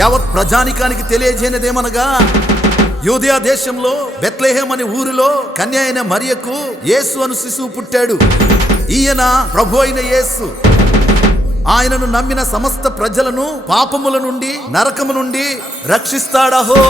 యావత్ ప్రజానికానికి తెలియజేయనిదేమనగా యూదయ దేశంలో బెత్లెహేం అనే ఊరిలో కన్య అయిన మరియకు యేసు అను శిశువు పుట్టాడు. ఈయన ప్రభు అయిన యేసు. ఆయనను నమ్మిన సమస్త ప్రజలను పాపముల నుండి నరకము నుండి రక్షిస్తాడహో.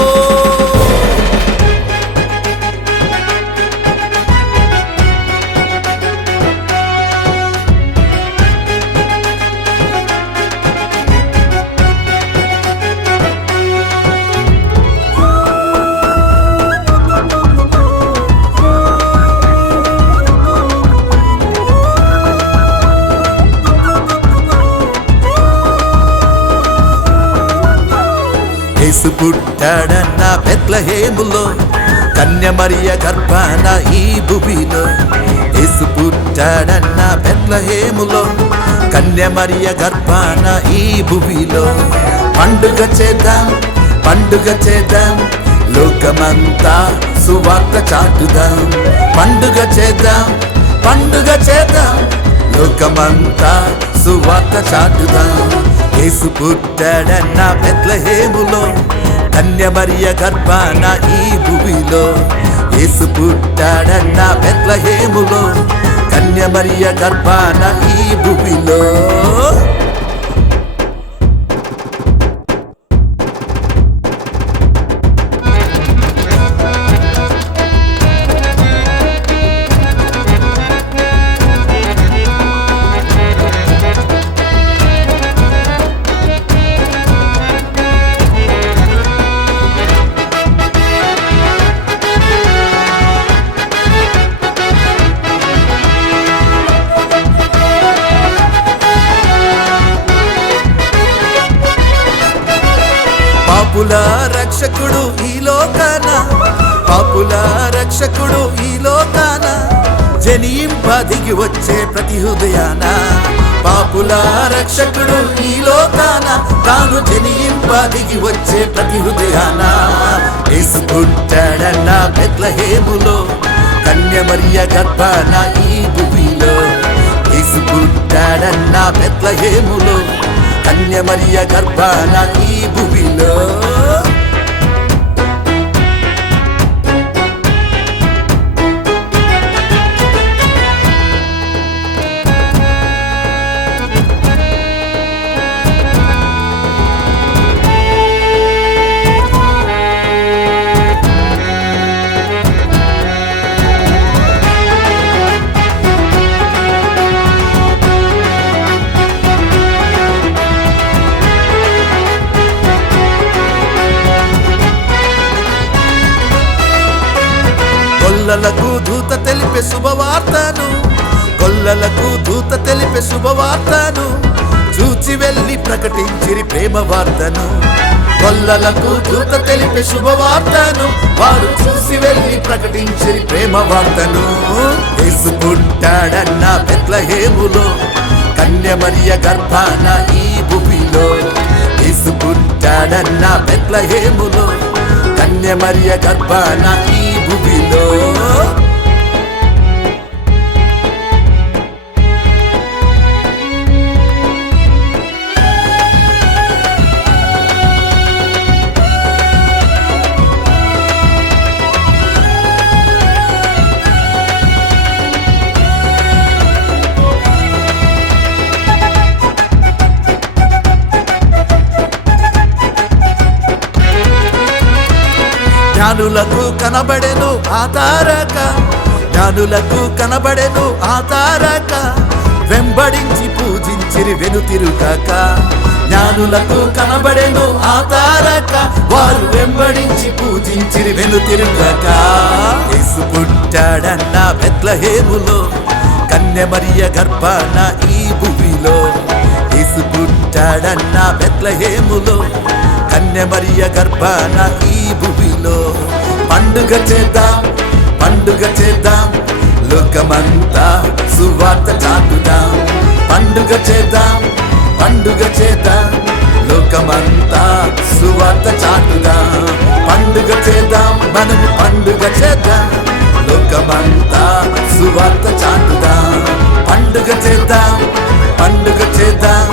యేసు పుట్టాడన్న బెత్లెహేములో కన్య మరియ గర్భాన ఈ భూమిలో. యేసు పుట్టాడన్న బెత్లెహేములో కన్య మరియ గర్భాన ఈ భూమిలో. పండుగ చేద్దాం పండుగ చేద్దాం లోకమంతా సువార్త చాటుదాం. పండుగ చేద్దాం పండుగ చేద్దాం లోకమంతా సువార్త చాటుదాం. యేసు పుట్టాడన్న బెత్లెహేములో కన్య మరియ గర్భాన ఈ భూమిలో. యేసు పుట్టాడన్న బెత్లెహేములో కన్య మరియ గర్భాన ఈ భూమిలో. పాపుల రక్షకుడు ఈ లోకాన, పాపుల రక్షకుడు ఈ లోకాన జనింప దిగి వచ్చే ప్రతి హృదయాన. పాపుల రక్షకుడు ఈ లోకాన తాను జనింప దిగి వచ్చే ప్రతి హృదయాన. యేసు పుట్టాడన్న బెత్లెహేములో కన్య మరియ గర్భాన ఈ భూమిలో. యేసు పుట్టాడన్న బెత్లెహేములో కన్య మరియ గర్భాన ఈ భూమిలో. గొల్లలకు దూత తెలిపే శుభవార్తను, గొల్లలకు దూత తెలిపే శుభవార్తను చూచి వెళ్ళి ప్రకటించిరి ప్రేమ వార్తను. గొల్లలకు దూత తెలిపే శుభవార్తను వారు చూసి వెళ్ళి ప్రకటించిరి ప్రేమ వార్తను. యేసు పుట్టాడన్న బెత్లెహేములో కన్య మరియ గర్భాన ఈ భూమిలో. యేసు పుట్టాడన్న బెత్లెహేములో కన్య మరియ గర్భాన ఈ భూమిలో. జ్ఞానులకు కనబడెను ఆ తారక, జ్ఞానులకు కనబడెను ఆ తారక వెంబడించి పూజించిరి వెనుతిరుగాక. జ్ఞానులకు కనబడెను ఆ తారక వారు వెంబడించి పూజించిరి వెనుతిరుగాక. యేసు పుట్టాడన్న బెత్లెహేములో కన్య మరియ గర్భాన ఈ భూమిలో. యేసు పుట్టాడన్న బెత్లెహేములో కన్య మరియ గర్భాన ఈ భూమిలో. పండుగ చేద్దాం పండుగ చేద్దాం లోకమంతా సువార్త చాటుదాం. పండుగ చేద్దాం పండుగ చేద్దాం లోకమంతా సువార్త చాటుదాం. పండుగ చేద్దాం మనము పండుగ చేద్దాం లోకమంతా సువార్త చాటుదాం. పండుగ చేద్దాం పండుగ చేద్దాం